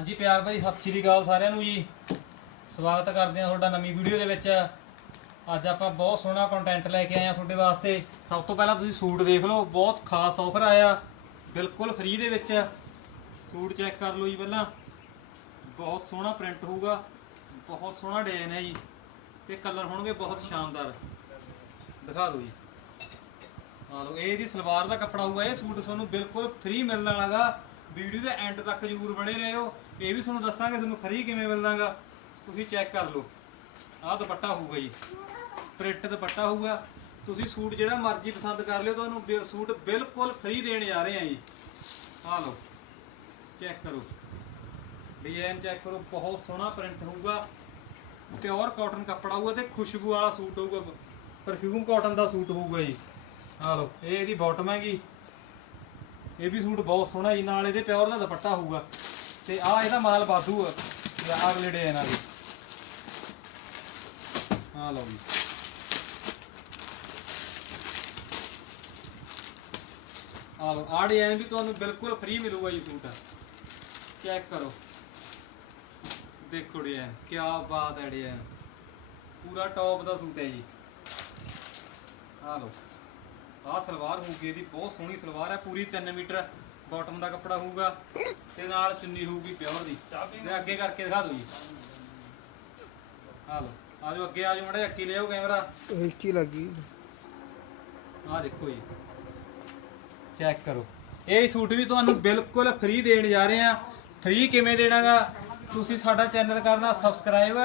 ਹਾਂਜੀ ਪਿਆਰ ਭਰੀ ਸਤਿ ਸ਼੍ਰੀ ਅਕਾਲ ਸਾਰਿਆਂ ਨੂੰ ਜੀ। ਸਵਾਗਤ ਕਰਦੇ ਹਾਂ ਤੁਹਾਡਾ ਨਵੀਂ ਵੀਡੀਓ ਦੇ ਵਿੱਚ। ਅੱਜ ਆਪਾਂ ਬਹੁਤ ਸੋਹਣਾ ਕੰਟੈਂਟ ਲੈ ਕੇ ਆਏ ਹਾਂ ਤੁਹਾਡੇ ਵਾਸਤੇ। ਸਭ ਤੋਂ ਪਹਿਲਾਂ ਤੁਸੀਂ ਸੂਟ ਦੇਖ ਲਓ, ਬਹੁਤ ਖਾਸ ਆਫਰ ਆਇਆ। ਬਿਲਕੁਲ ਫ੍ਰੀ ਦੇ ਵਿੱਚ। ਸੂਟ ਚੈੱਕ ਕਰ ਲਓ ਜੀ ਪਹਿਲਾਂ। ਬਹੁਤ ਸੋਹਣਾ ਪ੍ਰਿੰਟ ਹੋਊਗਾ। ਬਹੁਤ ਸੋਹਣਾ ਡਿਜ਼ਾਈਨ ਹੈ ਜੀ। ਤੇ ਕਲਰ ਹੋਣਗੇ ਬਹੁਤ ਸ਼ਾਨਦਾਰ। ਦਿਖਾ ਦਿਓ ਜੀ। ਆ ਲਓ, ਇਹ ਦੀ ਸਲਵਾਰ ਦਾ ਕੱਪੜਾ ਹੋਊਗਾ। ਇਹ ਸੂਟ ਤੁਹਾਨੂੰ ਬਿਲਕੁਲ ਫ੍ਰੀ ਮਿਲਣ ਵਾਲਾਗਾ ਵੀਡੀਓ ਦੇ ਐਂਡ ਤੱਕ ਜ਼ਰੂਰ ਬਣੇ ਰਹੋ। ਇਹ ਵੀ ਤੁਹਾਨੂੰ ਦੱਸਾਂਗੇ ਤੁਹਾਨੂੰ ਫਰੀ ਕਿਵੇਂ ਮਿਲਦਾਗਾ ਤੁਸੀਂ ਚੈੱਕ ਕਰ ਲਓ। ਆਹ ਦੁਪੱਟਾ ਹੋਊਗਾ ਜੀ। ਪ੍ਰਿੰਟ ਦੁਪੱਟਾ ਹੋਊਗਾ। ਤੁਸੀਂ ਸੂਟ ਜਿਹੜਾ ਮਰਜ਼ੀ ਪਸੰਦ ਕਰ ਲਿਓ, ਤੁਹਾਨੂੰ ਬਿ- ਸੂਟ ਬਿਲਕੁਲ ਫ੍ਰੀ ਦੇਣ ਜਾ ਰਹੇ ਆ ਜੀ। ਆਹ ਲਓ। ਚੈੱਕ ਕਰੋ। ਡਿਜ਼ਾਈਨ ਚੈੱਕ ਕਰੋ। ਬਹੁਤ ਸੋਹਣਾ ਪ੍ਰਿੰਟ ਹੋਊਗਾ। ਪਿਓਰ ਕਾਟਨ ਕੱਪੜਾ ਹੋਊਗਾ ਤੇ ਖੁਸ਼ਬੂ ਵਾਲਾ ਸੂਟ ਹੋਊਗਾ। ਪਰਫਿਊਮ ਕਾਟਨ ਦਾ ਸੂਟ ਹੋਊਗਾ ਜੀ। ਆ ਲਓ। ਇਹ ਇਹਦੀ ਬਾਟਮ ਹੈਗੀ। ਇਹ ਵੀ ਸੂਟ ਬਹੁਤ ਸੋਹਣਾ ਜੀ, ਨਾਲ ਇਹਦੇ ਪਿਓਰ ਦਾ ਦੁਪੱਟਾ ਹੋਊਗਾ। ਤੇ ਆ ਇਹਦਾ ਮਾਲ ਬਾਦੂ ਆ ਅਗਲੇ ਡੇ ਇਹਨਾਂ ਦੀ। ਆ ਲਓ ਜੀ। ਆ ਲਓ, ਆਹ ਡਿਜ਼ਾਈਨ ਵੀ ਤੁਹਾਨੂੰ ਬਿਲਕੁਲ ਫ੍ਰੀ ਮਿਲੂਗਾ ਜੀ ਸੂਟ। ਚੈੱਕ ਕਰੋ। ਦੇਖੋ ਡਿਜ਼ਾਈਨ ਕੀ ਬਾਤ ਹੈ ਡਿਜ਼ਾਈਨ ਪੂਰਾ ਟੌਪ ਦਾ ਸੂਟ ਹੈ ਜੀ। ਆ ਲਓ। ਆਹ ਸਲਵਾਰ ਹੋਊਗੀ ਇਹਦੀ ਬਹੁਤ ਸੋਹਣੀ ਸਲਵਾਰ ਹੈ ਪੂਰੀ 3 ਮੀਟਰ ਬਾਟਮ ਦਾ ਕੱਪੜਾ ਹੋਊਗਾ ਤੇ ਨਾਲ ਚੁੰਨੀ ਹੋਊਗੀ ਪਿਓਰ ਦੀ। ਤੇ ਅੱਗੇ ਕਰਕੇ ਦਿਖਾ ਦਿਓ ਜੀ। ਆ ਲਓ ਆ ਜਾਓ ਅੱਗੇ ਆ ਜਾਓ ਮੜਾ ਅੱਗੇ ਲਿਆਓ ਕੈਮਰਾ ਇੱਕੀ ਲੱਗੀ ਆਹ ਦੇਖੋ ਜੀ ਚੈੱਕ ਕਰੋ। ਇਹ ਸੂਟ ਵੀ ਤੁਹਾਨੂੰ ਬਿਲਕੁਲ ਫ੍ਰੀ ਦੇਣ ਜਾ ਰਹੇ ਆ ਫ੍ਰੀ ਕਿਵੇਂ ਦੇਣਾਗਾ? ਤੁਸੀਂ ਸਾਡਾ ਚੈਨਲ ਕਰਨਾ ਸਬਸਕ੍ਰਾਈਬ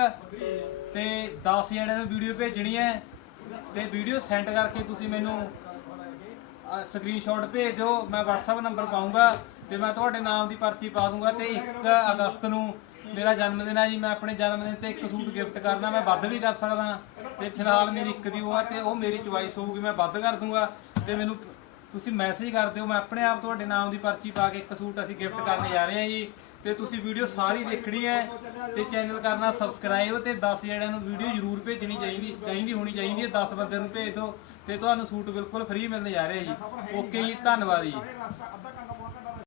ਤੇ 10 ਜਣਿਆਂ ਨੂੰ ਵੀਡੀਓ ਭੇਜਣੀ ਹੈ ਤੇ ਵੀਡੀਓ ਸੈਂਡ ਕਰਕੇ ਤੁਸੀਂ ਮੈਨੂੰ ਸਕਰੀਨਸ਼ਾਟ ਭੇਜ ਦਿਓ ਮੈਂ WhatsApp ਨੰਬਰ ਪਾਉਂਗਾ ਤੇ ਮੈਂ ਤੁਹਾਡੇ ਨਾਮ ਦੀ ਪਰਚੀ ਪਾ ਦੂੰਗਾ ਤੇ 1 ਅਗਸਤ ਨੂੰ ਮੇਰਾ ਜਨਮ ਦਿਨ ਹੈ ਜੀ, ਮੈਂ ਆਪਣੇ ਜਨਮ ਦਿਨ ਤੇ ਇੱਕ ਸੂਟ ਗਿਫਟ ਕਰਨਾ, ਮੈਂ ਵੱਧ ਵੀ ਕਰ ਸਕਦਾ ਤੇ ਫਿਲਹਾਲ ਮੇਰੀ ਇੱਕ ਦੀ ਉਹ ਆ ਤੇ ਉਹ ਮੇਰੀ ਚੁਆਇਸ ਹੋਊਗੀ, ਮੈਂ ਵੱਧ ਕਰ ਦੂੰਗਾ। ਤੇ ਮੈਨੂੰ ਤੁਸੀਂ ਮੈਸੇਜ ਕਰ ਦਿਓ, ਮੈਂ ਆਪਣੇ ਆਪ ਤੁਹਾਡੇ ਨਾਮ ਦੀ ਪਰਚੀ ਪਾ ਕੇ ਇੱਕ ਸੂਟ ਅਸੀਂ ਗਿਫਟ ਕਰਨ ਜਾ ਰਹੇ ਹਾਂ ਜੀ। ਤੇ ਤੁਸੀਂ ਵੀਡੀਓ ਸਾਰੀ ਦੇਖਣੀ ਹੈ ਤੇ ਚੈਨਲ ਕਰਨਾ ਸਬਸਕ੍ਰਾਈਬ ਤੇ 10 ਜਣਿਆਂ ਨੂੰ ਵੀਡੀਓ ਜ਼ਰੂਰ ਭੇਜਣੀ ਚਾਹੀਦੀ ਚਾਹੀਦੀ ਹੋਣੀ ਚਾਹੀਦੀ ਹੈ 10 ਬੰਦੇ ਨੂੰ ਭੇਜ ਦਿਓ। ਤੇ ਤੁਹਾਨੂੰ ਸੂਟ ਬਿਲਕੁਲ ਫ੍ਰੀ ਮਿਲਣ ਜਾ ਰਿਹਾ ਜੀ। ਓਕੇ ਜੀ ਧੰਨਵਾਦ ਜੀ।